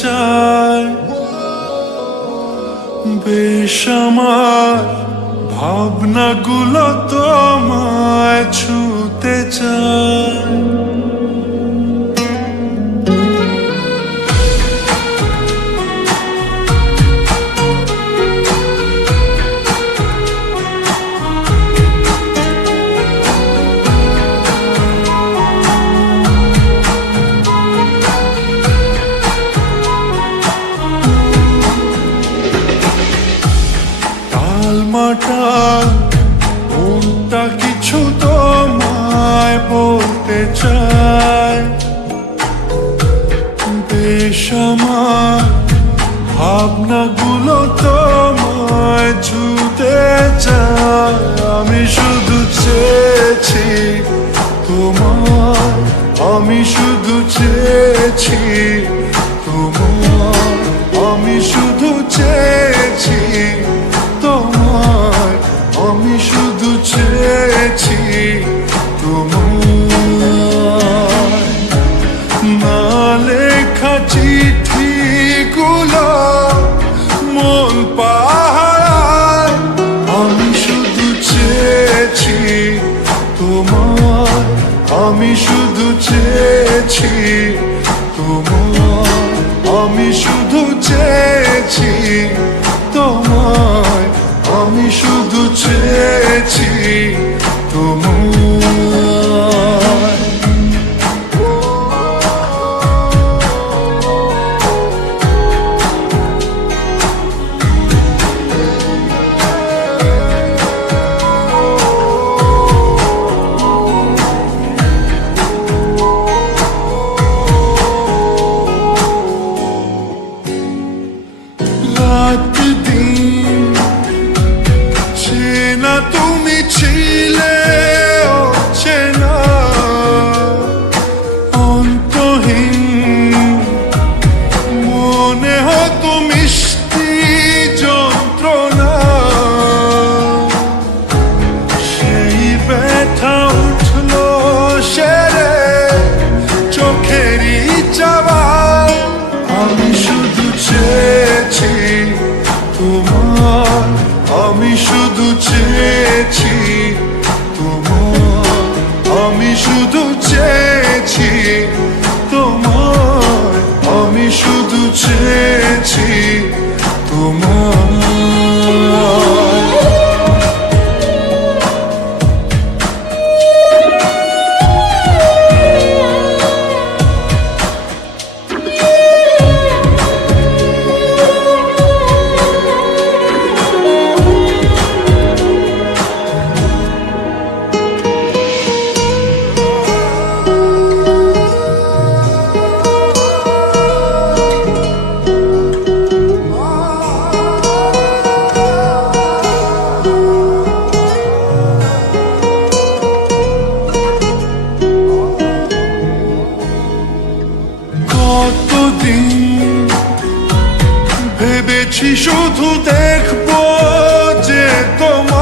চায়, বেশ আমার ভাবনাগুলো তোমায় ছুতে চায়। মাটা মনটা কিছু তোমায় বলতে চায়, বেশ আমার ভাবনাগুলো তোমায় ছুতে চায়। আমি শুধু চেয়েছি তোমায়, আমি শুধু চেয়েছি তোমায়, আমি শুধু চেয়েছি তোমায়, আমি শুধু চেয়েছি তোমায়। না লেখা চিঠিগুলো মন পাহারায়, আমি শুধু চেয়েছি তোমায়, আমি শুধু চেয়েছি তোমায়, আমি শুধু চেয়েছি তোমায়, আমি শুধু চেয়েছি তোমায়। রাত দিন চেনা তুমি ছিলে অচেনা, অন্তহীন মনে হতো মিষ্টি যন্ত্রণা। সেই ব্যথা উঠলো সেরে চোখেরই চাওয়ায়, আমি শুধু চেয়েছি তোমার, আমি শুধু চেয়েছি তোমার, আমি শুধু চেয়েছি তোমার, আমি শুধু চেয়েছি তোমার। কতদিন ভেবেছি শুধু দেখবো যে তোমার